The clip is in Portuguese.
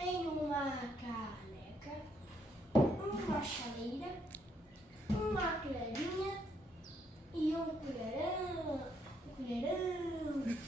em uma caneca, uma chaleira, uma colherinha e um colherão. Um colherão.